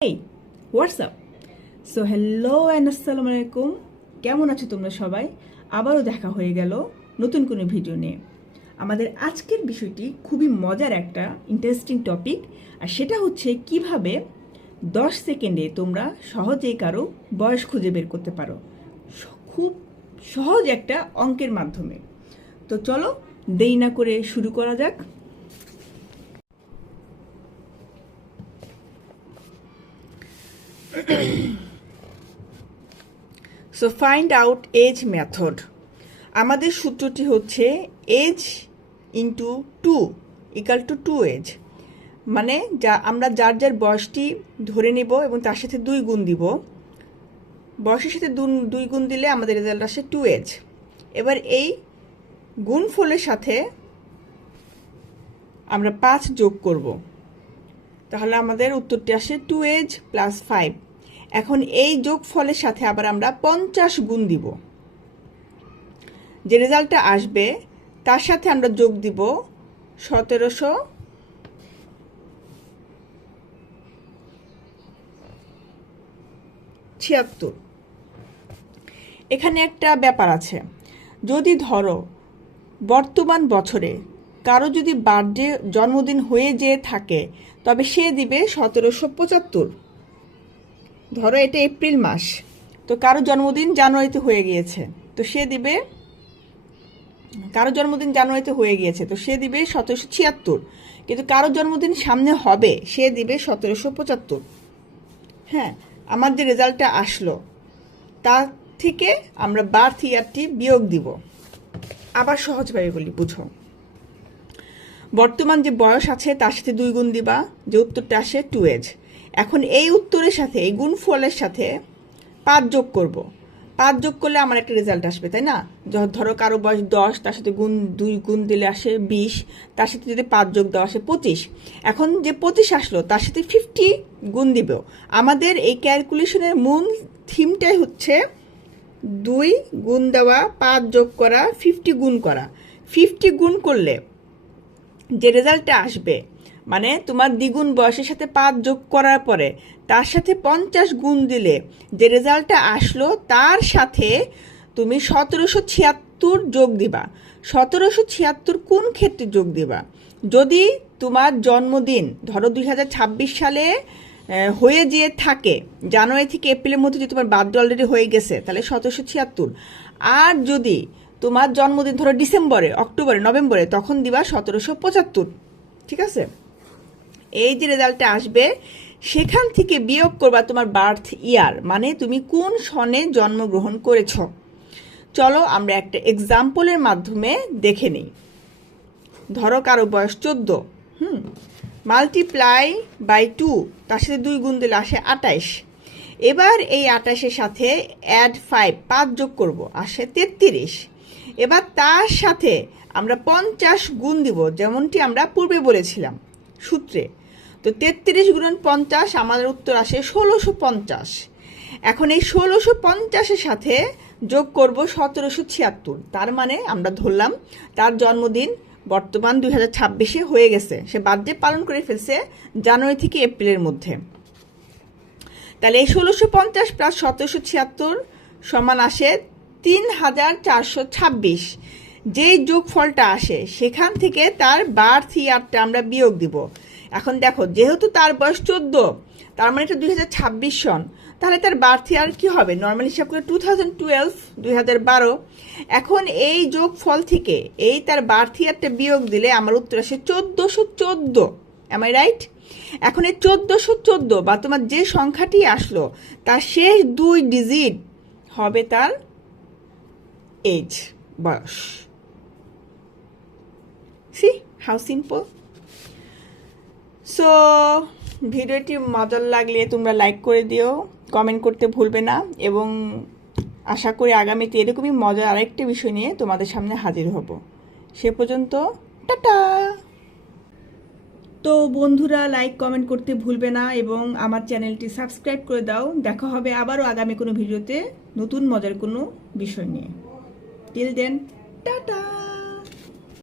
এই WhatsApp so hello and আসসালামু আলাইকুম। কেমন আছো তোমরা সবাই? আবারও দেখা হয়ে গেল নতুন কোনো ভিডিও নিয়ে। আমাদের আজকের বিষয়টি খুবই মজার একটা ইন্টারেস্টিং টপিক, আর সেটা হচ্ছে কিভাবে 10 সেকেন্ডে তোমরা সহজেই কারো বয়স খুঁজে বের করতে পারো, খুব সহজ একটা অঙ্কের মাধ্যমে। তো চলো দেরি না করে শুরু করা যাক। So find out age method. আমাদের সূত্রটি হচ্ছে age into 2 equal to 2 age, মানে আমরা যার যার বয়সটি ধরে নেব এবং তার সাথে 2 গুণ দিব। বয়সের সাথে 2 গুণ দিলে আমাদের রেজাল্ট আসে 2 এজ। এবার এই গুণফলের সাথে আমরা 5 যোগ করব, তাহলে আমাদের উত্তরটি আসে 2 এজ প্লাস 5। এখন এই যোগফলের সাথে আবার আমরা 50 গুণ দিব, যে রেজাল্টটা আসবে তার সাথে আমরা যোগ দিব 1776। এখানে একটা ব্যাপার আছে, যদি ধরো বর্তমান বছরে কারো যদি বার্থডে জন্মদিন হয়ে যেয়ে থাকে তবে সে দিবে 1775। ধরো এটা এপ্রিল মাস, তো কারো জন্মদিন জানুয়ারিতে হয়ে গিয়েছে, তো সে দিবে 1776। কিন্তু কারো জন্মদিন সামনে হবে, সে দিবে 1775। হ্যাঁ, আমার যে রেজাল্টটা আসলো তার থেকে আমরা বার্থ ইয়ারটি বিয়োগ দিব। আবার সহজভাবে বলি, বুঝো। বর্তমান যে বয়স আছে তার সাথে 2 গুণ দিবা, যে উত্তরটা আসে 2 এজ। এখন এই উত্তরের সাথে, এই গুণফলের সাথে 5 যোগ করব। 5 যোগ করলে আমার একটা রেজাল্ট আসবে, তাই না? ধরো কারো বয়স 10, তার সাথে 2 গুণ দিলে আসে 20, তার সাথে যদি 5 যোগ দেওয়া আসে 25। এখন যে 25 আসলো তার সাথে 50 গুণ দিব। আমাদের এই ক্যালকুলেশনের মূল থিমটাই হচ্ছে 2 গুণ দেওয়া, 5 যোগ করা, 50 গুণ করা। 50 গুণ করলে যে রেজাল্টটা আসবে, মানে তোমার দ্বিগুণ বয়সের সাথে 5 যোগ করার পরে তার সাথে 50 গুণ দিলে যে রেজাল্টটা আসলো তার সাথে তুমি 1776 যোগ দিবা। 1776 কোন ক্ষেত্রে যোগ দিবা? যদি তোমার জন্মদিন ধরো 2026 সালে হয়ে যেয়ে থাকে, জানুয়ারি থেকে এপ্রিলের মধ্যে যদি তোমার বার্থডে অলরেডি হয়ে গেছে, তাহলে 1776। আর যদি তোমার জন্মদিন ধরো ডিসেম্বরে, অক্টোবরে, নভেম্বরে, তখন দিবা 1775। ঠিক আছে? এই যে রেজাল্টটা আসবে সেখান থেকে বিয়োগ করবা তোমার বার্থ ইয়ার, মানে তুমি কোন সনে জন্মগ্রহণ করেছ। চলো আমরা একটা এক্সাম্পলের মাধ্যমে দেখে নিই। ধরো কারো বয়স 14, মাল্টিপ্লাই বাই 2, তার সাথে 2 গুণ দিলে আসে 28। এবার এই 28-এর সাথে অ্যাড 5 যোগ করব, আসে 33। এবার তার সাথে আমরা 50 গুণ দিব, যেমনটি আমরা পূর্বে বলেছিলাম সূত্রে। তো 33 গুণন 50, আমাদের উত্তর আসে 1650। এখন এই 1650-এর সাথে যোগ করব 1776। তার মানে আমরা ধরলাম তার জন্মদিন বর্তমান 2026-এ হয়ে গেছে, সে বার্থডে পালন করে ফেলছে জানুয়ারি থেকে এপ্রিলের মধ্যে। তাহলে এই 1650 প্লাস 1776 সমান আসে 3426। যেই যোগফলটা আসে সেখান থেকে তার বার্থ ইয়ারটা আমরা বিয়োগ দিব। এখন দেখো, যেহেতু তার বয়স 14, তার মানে এটা 2026 সন, তাহলে তার বার্থ ইয়ার কি হবে? নর্মাল হিসাব করে 2012, 2012। এখন এই যোগফল থেকে এই তার বার্থ ইয়ারটা বিয়োগ দিলে আমার উত্তর আসে 1414। Am I right? এখন এই 1414 বা তোমার যে সংখ্যাটি আসলো তার শেষ 2 ডিজিট হবে তার এজ, বয়স। C how simple. সো ভিডিওটি মজার লাগলে তোমরা লাইক করে দিও, কমেন্ট করতে ভুলবে না, এবং আশা করি আগামীতে এরকমই মজার আরেকটি বিষয় নিয়ে তোমাদের সামনে হাজির হব। সে পর্যন্ত টাটা। তো বন্ধুরা, লাইক কমেন্ট করতে ভুলবে না এবং আমার চ্যানেলটি সাবস্ক্রাইব করে দাও। দেখা হবে আবারও আগামী কোনো ভিডিওতে নতুন মজার কোনো বিষয় নিয়ে। Till then, tata.